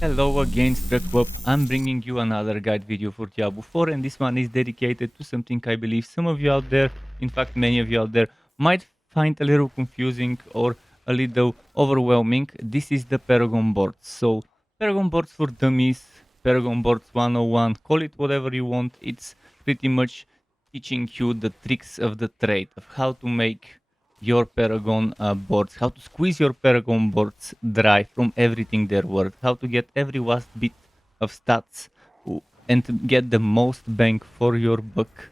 Hello again, Struckweb. I'm bringing you another guide video for Diablo 4, and this one is dedicated to something I believe some of you out there, in fact many of you out there, might find a little confusing or a little overwhelming. This is the Paragon Boards. So, Paragon Boards for Dummies, Paragon Boards 101, call it whatever you want. It's pretty much teaching you the tricks of the trade, of how to make your Paragon boards, how to squeeze your Paragon boards dry from everything they're worth, how to get every last bit of stats and to get the most bang for your buck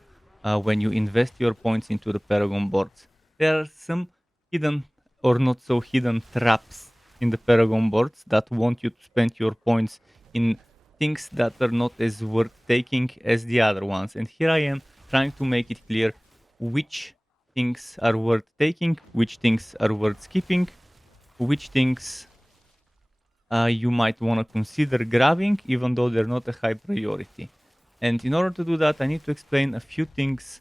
when you invest your points into the Paragon boards. There are some hidden or not so hidden traps in the Paragon boards that want you to spend your points in things that are not as worth taking as the other ones. And here I am trying to make it clear which things are worth taking, which things are worth skipping, which things you might want to consider grabbing, even though they're not a high priority. And in order to do that, I need to explain a few things.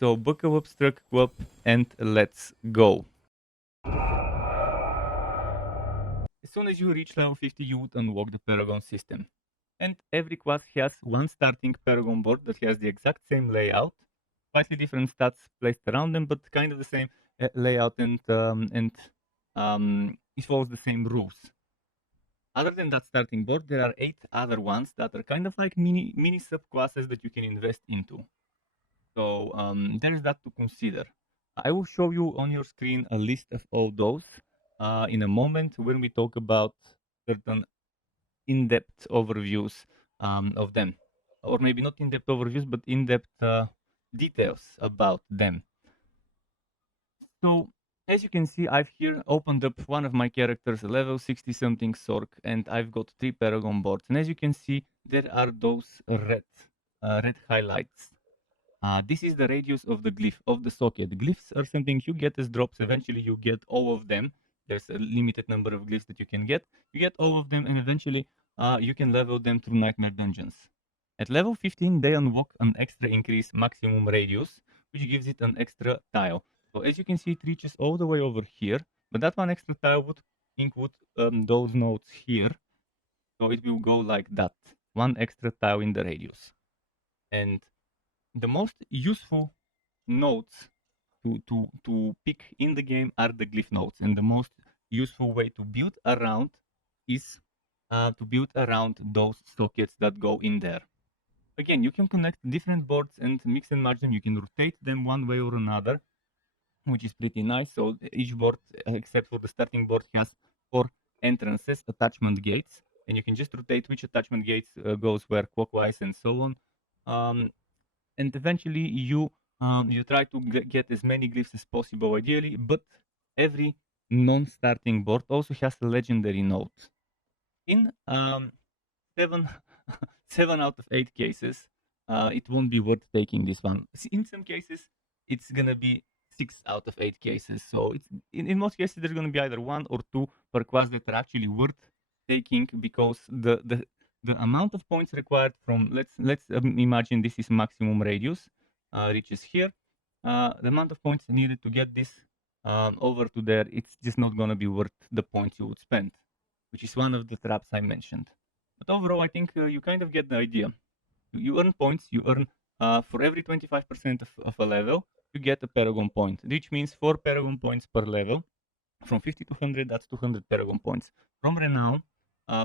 So buckle up, struck up, and let's go. As soon as you reach level 50, you would unlock the Paragon system. And every class has one starting Paragon board that has the exact same layout, slightly different stats placed around them, but kind of the same layout and it follows the same rules. Other than that starting board, there are 8 other ones that are kind of like mini subclasses that you can invest into. So there's that to consider. I will show you on your screen a list of all those in a moment when we talk about certain in-depth overviews of them, or maybe not in-depth overviews, but in-depth details about them. So as you can see, I've here opened up one of my characters, a level 60 something Sork, and I've got 3 Paragon boards. And as you can see, there are those red highlights. This is the radius of the glyph of the socket. Glyphs are something you get as drops. Eventually, you get all of them. There's a limited number of glyphs that you can get. You get all of them, and eventually, you can level them through Nightmare Dungeons. At level 15, they unlock an extra increase maximum radius, which gives it an extra tile. So as you can see, it reaches all the way over here, but that one extra tile would include those nodes here. So it will go like that, one extra tile in the radius. And the most useful nodes to pick in the game are the glyph nodes, and the most useful way to build around is to build around those sockets that go in there. Again, you can connect different boards and mix and match them. You can rotate them one way or another, which is pretty nice. So each board, except for the starting board, has 4 entrances, attachment gates, and you can just rotate which attachment gates goes where clockwise and so on. And eventually you try to get as many glyphs as possible, ideally, but every non-starting board also has a legendary node. In seven 7 out of 8 cases, it won't be worth taking this one. In some cases, it's gonna be 6 out of 8 cases. So it's in most cases there's gonna be either 1 or 2 per class that are actually worth taking because the amount of points required from let's imagine this is maximum radius reaches here. The amount of points needed to get this over to there, it's just not gonna be worth the points you would spend, which is one of the traps I mentioned. But overall, I think you kind of get the idea. You earn points. You earn for every 25% of a level, you get a Paragon point, which means 4 Paragon points per level. From 50 to 100, that's 200 Paragon points. From Renown,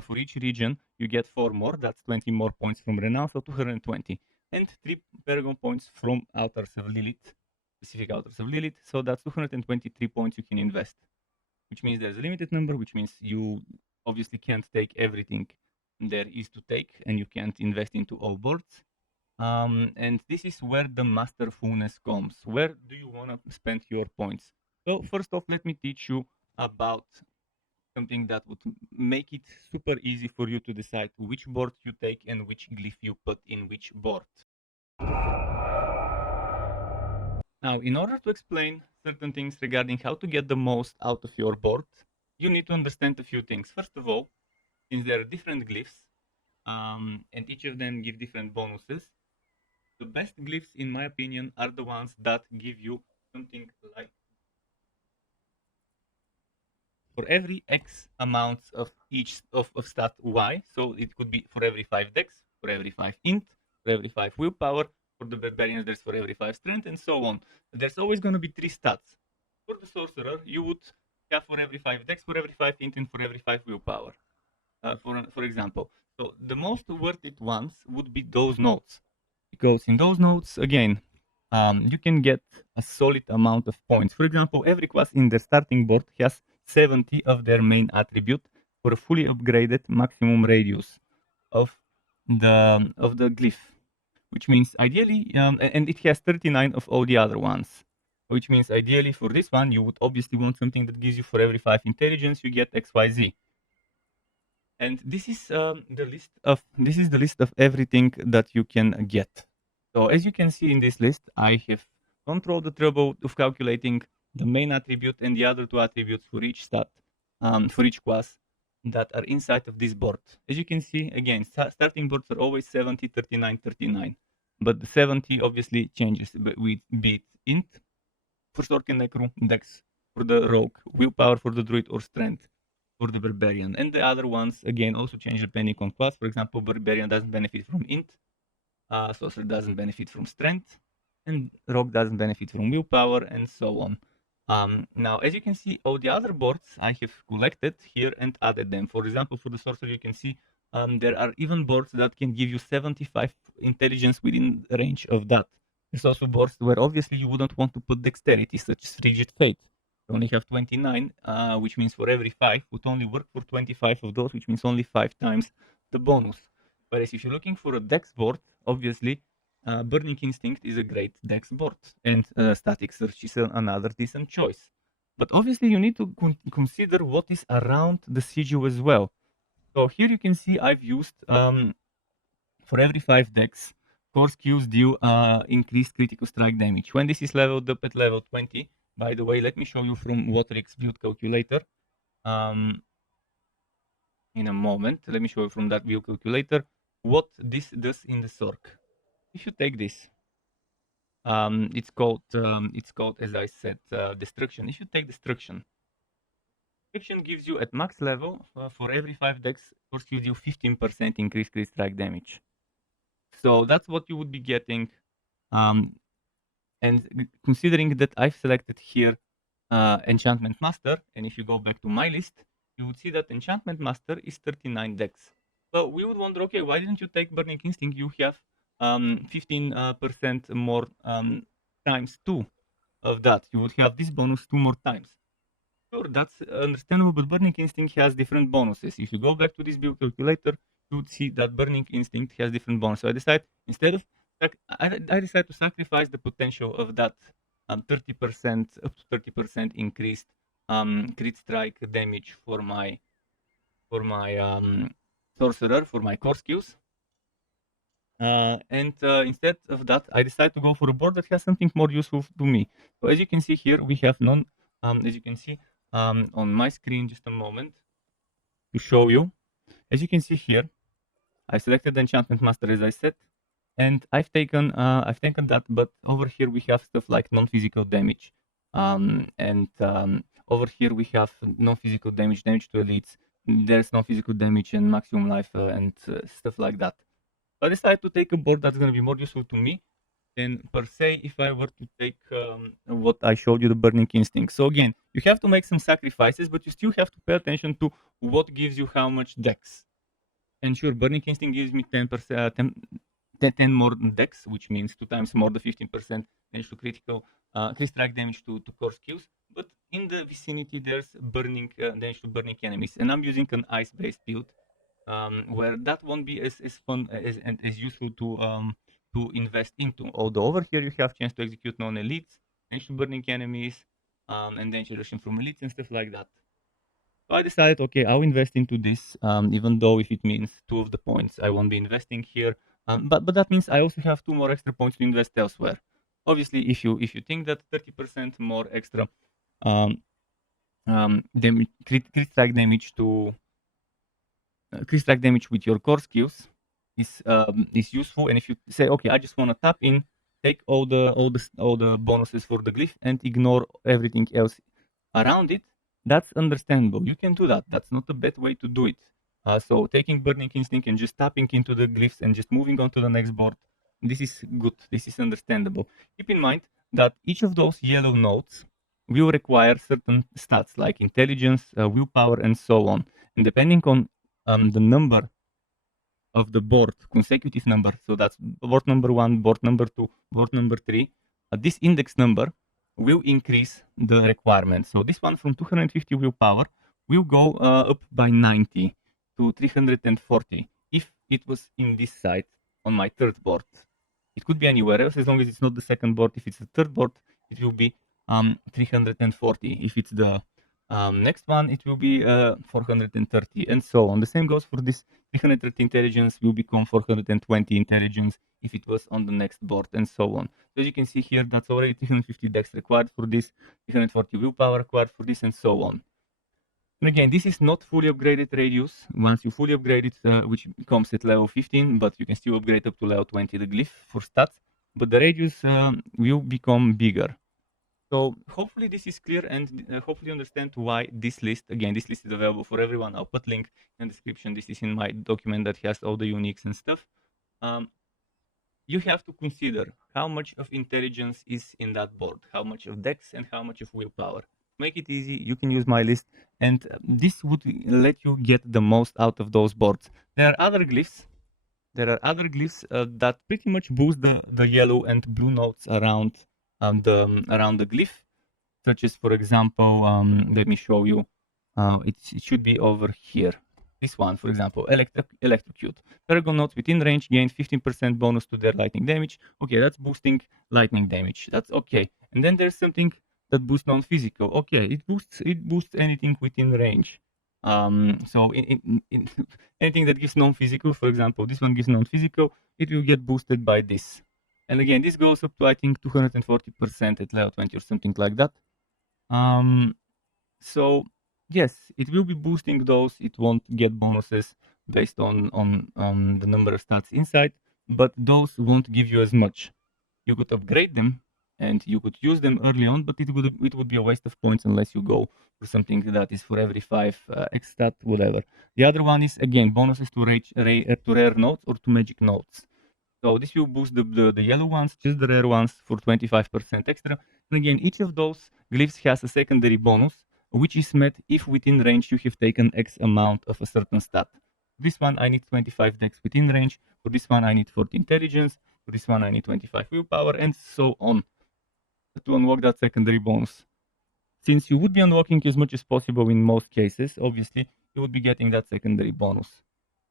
for each region, you get 4 more. That's 20 more points from Renown, so 220. And 3 Paragon points from Altars of Lilith, specific Altars of Lilith, so that's 223 points you can invest. Which means there's a limited number, which means you obviously can't take everything there is to take, and you can't invest into all boards. And this is where the masterfulness comes. Where do you want to spend your points? So first off, let me teach you about something that would make it super easy for you to decide which board you take and which glyph you put in which board. Now, in order to explain certain things regarding how to get the most out of your board, you need to understand a few things. First of all, since there are different glyphs, and each of them give different bonuses, the best glyphs, in my opinion, are the ones that give you something like for every X amounts of each of stat Y. So it could be for every 5 Dex, for every 5 Int, for every 5 Willpower. For the Barbarians, there's for every 5 Strength, and so on. There's always going to be 3 stats. For the Sorcerer, you would have for every 5 Dex, for every 5 Int, and for every 5 Willpower. For example. So the most worth it ones would be those nodes. Because in those nodes, again, you can get a solid amount of points. For example, every class in the starting board has 70 of their main attribute for a fully upgraded maximum radius of the glyph, which means ideally, and it has 39 of all the other ones. Which means ideally for this one, you would obviously want something that gives you for every 5 intelligence, you get XYZ. And this is the list of everything that you can get. So as you can see in this list, I have gone through the trouble of calculating the main attribute and the other 2 attributes for each stat, for each class that are inside of this board. As you can see, again, starting boards are always 70, 39, 39. But the 70 obviously changes with be it int for Sork and Necro, Dex for the Rogue, Willpower for the Druid, or Strength for the Barbarian. And the other ones, again, also change depending on class. For example, Barbarian doesn't benefit from int, Sorcerer doesn't benefit from Strength, and Rogue doesn't benefit from Willpower, and so on. Now, as you can see, all the other boards I have collected here and added them. For example, for the Sorcerer, you can see there are even boards that can give you 75 intelligence within range of that. There's also boards where obviously you wouldn't want to put dexterity, such as Frigid Fate. You only have 29, which means for every 5 would only work for 25 of those, which means only 5 times the bonus. Whereas if you're looking for a dex board, obviously Burning Instinct is a great dex board, and Static Search is another decent choice. But obviously you need to consider what is around the sigil as well. So here you can see I've used, for every 5 dex, core skills deal increased critical strike damage. When this is leveled up at level 20, by the way, let me show you from Waterix build calculator. In a moment, let me show you from that build calculator what this does in the Sork. If you take this, it's called, as I said, Destruction. If you take Destruction gives you at max level for every 5 dex, core skills deal 15% increased crit strike damage. So that's what you would be getting. And considering that I've selected here Enchantment Master, and if you go back to my list, you would see that Enchantment Master is 39 dex. So we would wonder, okay, why didn't you take Burning Instinct? You have 15% more times 2 of that. You would have this bonus 2 more times. Sure, that's understandable, but Burning Instinct has different bonuses. If you go back to this build calculator, you would see that Burning Instinct has different bonuses. So I decided, instead of, I decided to sacrifice the potential of that 30%, up to 30% increased crit strike damage for my sorcerer, for my core skills. And instead of that, I decided to go for a board that has something more useful to me. So as you can see here, we have as you can see on my screen, just a moment to show you. As you can see here, I selected the Enchantment Master, as I said, and I've taken that, but over here we have stuff like non-physical damage, and over here we have non-physical damage to elites. There's non-physical damage and maximum life and stuff like that. So I decided to take a board that's going to be more useful to me than per se if I were to take what I showed you, the Burning Instinct. So again, you have to make some sacrifices, but you still have to pay attention to what gives you how much dex. And sure, Burning Instinct gives me 10 more dex, which means 2 times more the 15% damage to critical crit strike damage to core skills. But in the vicinity, there's burning damage to burning enemies, and I'm using an ice-based build. Where that won't be as fun and as useful to invest into. Although over here you have chance to execute non-elites, damage to burning enemies, and damage reduction from elites and stuff like that. So I decided, okay, I'll invest into this, even though if it means 2 of the points I won't be investing here. But that means I also have 2 more extra points to invest elsewhere. Obviously, if you think that 30% more extra crit strike damage to crit strike damage with your core skills is useful, and if you say, okay, I just want to tap in, take all the bonuses for the glyph and ignore everything else around it, That's understandable. You can do that. That's not a bad way to do it. So taking Burning Instinct and just tapping into the glyphs and just moving on to the next board, this is good. This is understandable. Keep in mind that each of those yellow nodes will require certain stats like intelligence, willpower, and so on. And depending on the number of the board, consecutive number, so that's board number 1, board number 2, board number 3, this index number will increase the requirement. So this one from 250 willpower will go up by 90 to 340 if it was in this side on my third board. It could be anywhere else as long as it's not the second board. If it's the third board, it will be 340. If it's the next one, it will be 430 and so on. The same goes for this 330 intelligence will become 420 intelligence if it was on the next board and so on. So as you can see here, that's already 350 dex required for this, 340 willpower required for this and so on. And again, this is not fully upgraded radius. Once you fully upgrade it, which comes at level 15, but you can still upgrade up to level 20 the glyph for stats, but the radius will become bigger. So hopefully this is clear, and hopefully you understand why this list, again, this list is available for everyone. I'll put link in the description. This is in my document that has all the uniques and stuff. You have to consider how much of intelligence is in that board, how much of dex and how much of willpower. Make it easy, you can use my list, and this would let you get the most out of those boards. There are other glyphs that pretty much boost the yellow and blue nodes around the glyph, such as, for example, let me show you. It should be over here. This one, for example, electrocute. Paragon nodes within range gain 15% bonus to their lightning damage. Okay, that's boosting lightning damage. That's okay. And then there's something that boosts non-physical. Okay, it boosts anything within range. So anything that gives non-physical, for example, this one gives non-physical, it will get boosted by this. And again, this goes up to, I think, 240% at level 20 or something like that. So yes, it will be boosting those. It won't get bonuses based on the number of stats inside, but those won't give you as much. You could upgrade them and you could use them early on, but it would be a waste of points unless you go for something that is for every 5 X stat, whatever. The other one is, again, bonuses to rare nodes or to magic nodes. So this will boost the yellow ones, just the rare ones, for 25% extra. And again, each of those glyphs has a secondary bonus, which is met if within range you have taken X amount of a certain stat. For this one, I need 25 dex within range. For this one, I need 40 intelligence. For this one, I need 25 willpower, and so on, to unlock that secondary bonus. Since you would be unlocking as much as possible in most cases, obviously, you would be getting that secondary bonus.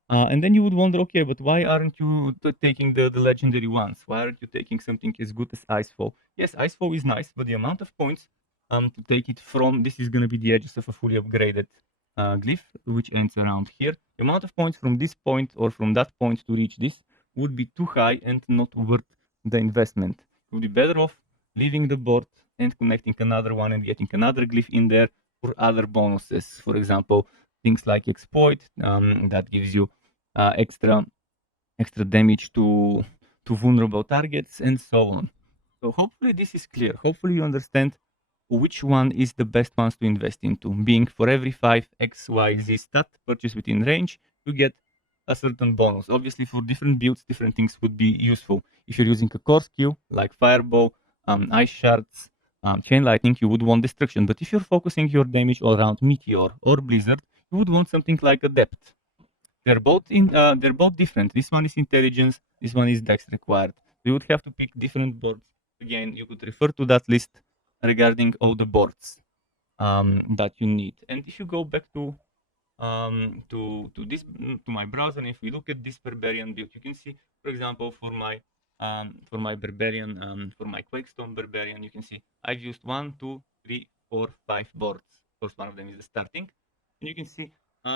And then you would wonder, okay, but why aren't you taking the legendary ones? Why aren't you taking something as good as Icefall? Yes, Icefall is nice, but the amount of points to take it from, this is going to be the edges of a fully upgraded glyph, which ends around here. The amount of points from this point or from that point to reach this would be too high and not worth the investment. You would be better off leaving the board and connecting another one and getting another glyph in there for other bonuses. For example, things like exploit that gives you extra damage to vulnerable targets and so on. So hopefully this is clear. Hopefully you understand which one is the best ones to invest into. Being for every 5 X, Y, Z stat purchase within range, you get a certain bonus. Obviously, for different builds, different things would be useful. If you're using a core skill like Fireball, Ice Shards, Chain Lightning, you would want Destruction. But if you're focusing your damage all around Meteor or Blizzard, you would want something like Adept. They're both different. This one is intelligence. This one is dex required. You would have to pick different boards. Again, you could refer to that list regarding all the boards that you need. And if you go back to my browser, and if we look at this barbarian build, you can see, for example, for my barbarian, for my Quakestone barbarian, you can see I've used 1, 2, 3, 4, 5 boards. Of course, one of them is the starting, and you can see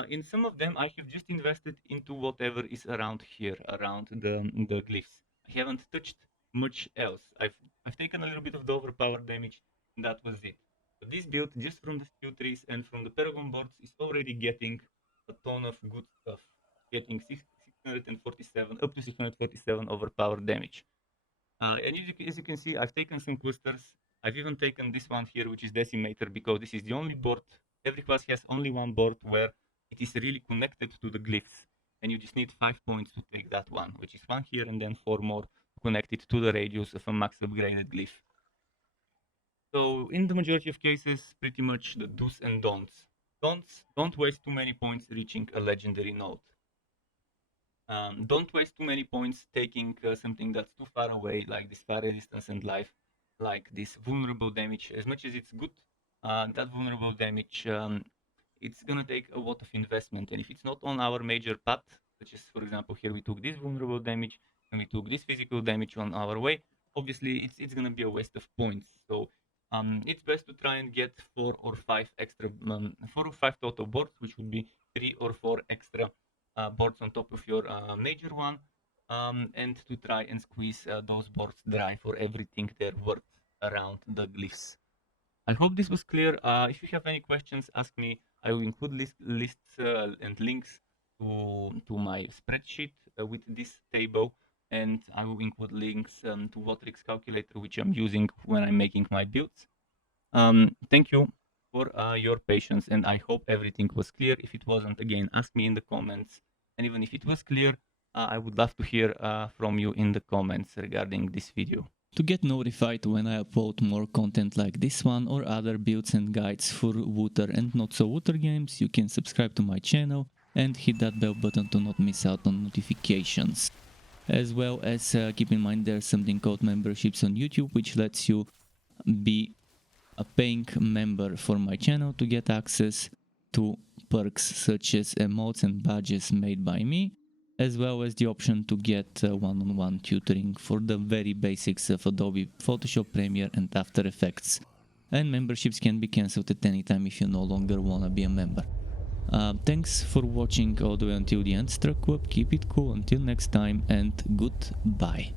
in some of them I have just invested into whatever is around here, around the glyphs. I haven't touched much else. I've taken a little bit of the overpowered damage, and that was it. But this build, just from the skill trees and from the Paragon boards, is already getting a ton of good stuff. Getting 647, up to 647 overpowered damage. And as you can see, I've taken some clusters. I've even taken this one here, which is Decimator, because this is the only board Every class has only one board where it is really connected to the glyphs, and you just need 5 points to take that one, which is 1 here and then 4 more to connect it to the radius of a max upgraded glyph. So in the majority of cases, pretty much the do's and don'ts. Don'ts, don't waste too many points reaching a legendary node. Don't waste too many points taking something that's too far away, like this fire resistance and life, like this vulnerable damage. As much as it's good, that vulnerable damage, it's gonna take a lot of investment. And if it's not on our major path, such as, for example, here we took this vulnerable damage and we took this physical damage on our way, obviously it's gonna be a waste of points. So it's best to try and get 4 or 5 extra, 4 or 5 total boards, which would be 3 or 4 extra boards on top of your major one, and to try and squeeze those boards dry for everything they're worth around the glyphs. I hope this was clear. If you have any questions, ask me. I will include lists and links to my spreadsheet with this table, and I will include links to Votrix calculator, which I'm using when I'm making my builds. Thank you for your patience, and I hope everything was clear. If it wasn't, again, ask me in the comments. And even if it was clear, I would love to hear from you in the comments regarding this video. To get notified when I upload more content like this one or other builds and guides for Wooter and not so Wooter games, you can subscribe to my channel and hit that bell button to not miss out on notifications. As well as keep in mind there's something called memberships on YouTube, which lets you be a paying member for my channel to get access to perks such as emotes and badges made by me, as well as the option to get one-on-one tutoring for the very basics of Adobe Photoshop, Premiere and After Effects. And memberships can be cancelled at any time if you no longer wanna be a member. Thanks for watching all the way until the end, Struck Web. Keep it cool until next time, and goodbye.